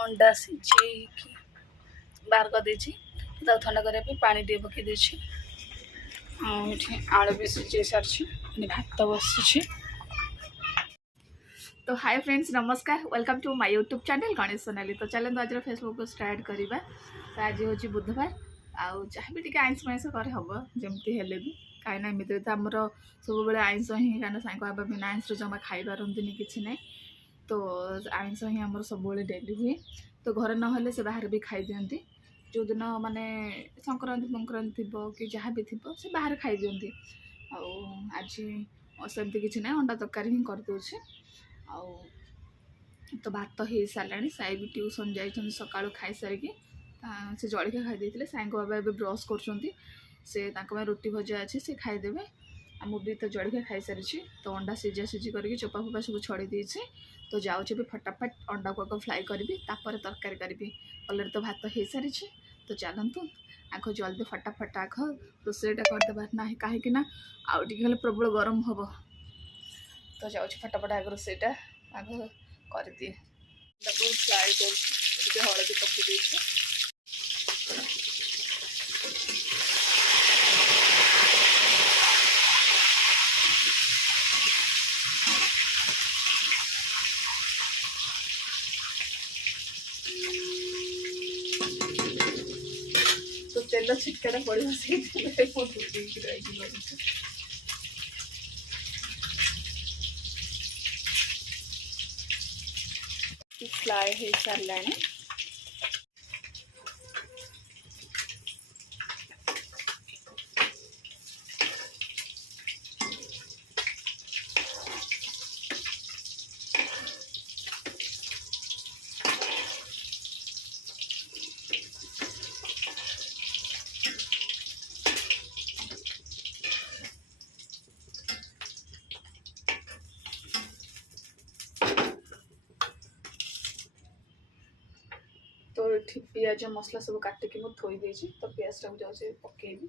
अंडा सिझे बाहर कर देछि ठंडा करने पानी टे पकई देछि आलू भी सिझे सारी भात बसी। तो हाय फ्रेंड्स नमस्कार welcome to my YouTube channel Ganesh Sonali. तो चलो आज फेसबुक को स्टार्ट करवा। तो आज हूँ बुधवार आउ जहाँ भी आइंस माइंस करे हम जमती हेले भी कहीं एमती तो आमर सब बड़े आइंस ही कहीं साइक बाबा बिना आइंस जमा खाई पारती कि ना। तो आइंस ही आमर सब डेली हुए। तो घर ना से बाहर भी खाई दिखती जो दिन माने संक्रांति फंक्रांति थी कि जहाँ भी थी से बाहर खाई दिखती। आज सेमती किसी ना अंडा तरकारी ही करदे। आउ तो भात हो सारे साई भी ट्यूशन जाइए सका खाई सारिकी से जलखिया खाई साई बाबा ए ब्रश कर रुटी भजा अच्छे से खाईदेवे। आ मुझे तो जलखिया खाई सारी। तो अंडा सीझा सीझी करके चोपा फोपा सब छड़ी देछे। तो जाऊँ भी फटाफट अंडा को फ्राए करी तरकारी करी अलरेडी तो भात हो सारी। तो चलतु आग जल्दी फटाफट आग रोसईटा करदे ना कहीं आउ टे प्रबल गरम हम। तो जाऊँ फटाफट आग रोसईटा आग कर दिए फ्राए कर हलदी पकई देछि। तो तेल छिटकाटा पड़ा से फ्राए हो सारे। तो ये पियाज मसला सब काटिकी मुझे थोई देछि। तो पियाज टाक जाऊँ पकेबी।